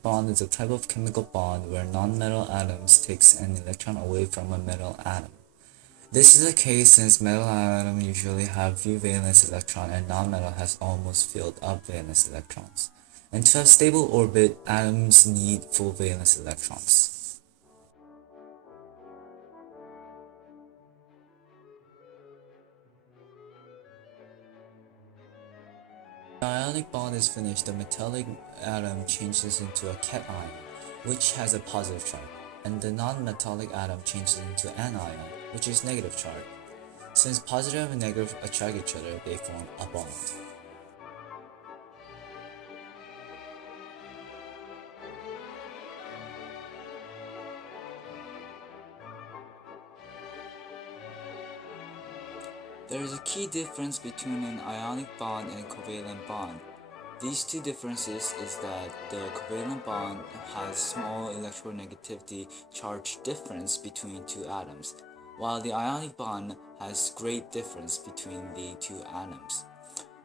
Bond is a type of chemical bond where non-metal atoms takes an electron away from a metal atom. This is the case since metal atoms usually have few valence electrons and non-metal has almost filled up valence electrons. And to have stable orbit, atoms need full valence electrons. When the ionic bond is finished, the metallic atom changes into a cation, which has a positive charge, and the non-metallic atom changes into an anion, which is negative charge. Since positive and negative attract each other, they form a bond. There is a key difference between an ionic bond and a covalent bond. These two differences is that the covalent bond has small electronegativity charge difference between two atoms, while the ionic bond has great difference between the two atoms.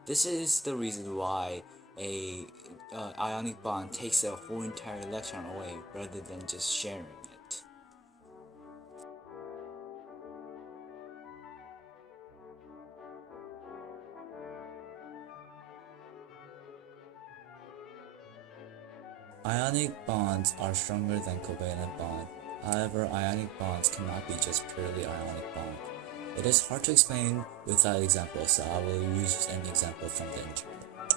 This is the reason why a ionic bond takes a whole entire electron away rather than just sharing it. Ionic bonds are stronger than covalent bonds. However, ionic bonds cannot be just purely ionic bond. It is hard to explain without examples, so I will use an example from the internet.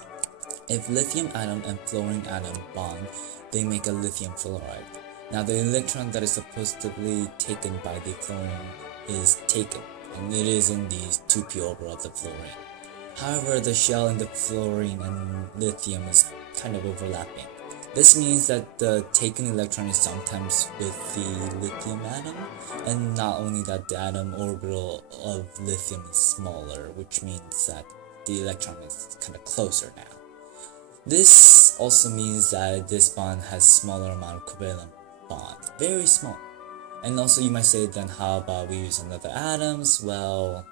If lithium atom and fluorine atom bond, they make a lithium fluoride. Now the electron that is supposedly taken by the fluorine is taken, and it is in the 2p orbital of the fluorine. However, the shell in the fluorine and lithium is kind of overlapping. This means that the taken electron is sometimes with the lithium atom, and not only that, the atom orbital of lithium is smaller, which means that the electron is kind of closer now. This also means that this bond has smaller amount of covalent bond, very small. And also you might say, then how about we use another atoms? Well,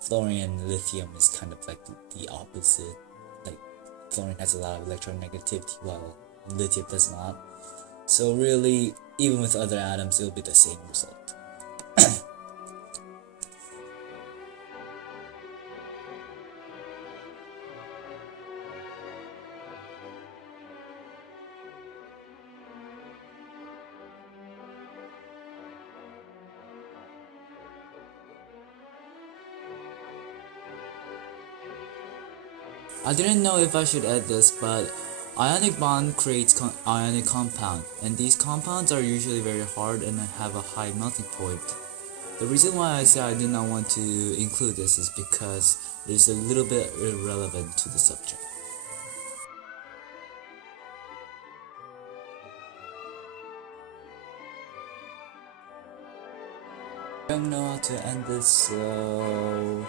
fluorine and lithium is kind of like the opposite. Like fluorine has a lot of electronegativity while lithium does not. So really, even with other atoms, it will be the same result. I didn't know if I should add this, but ionic bond creates ionic compound, and these compounds are usually very hard and have a high melting point. The reason why I say I did not want to include this is because it is a little bit irrelevant to the subject. I don't know how to end this, so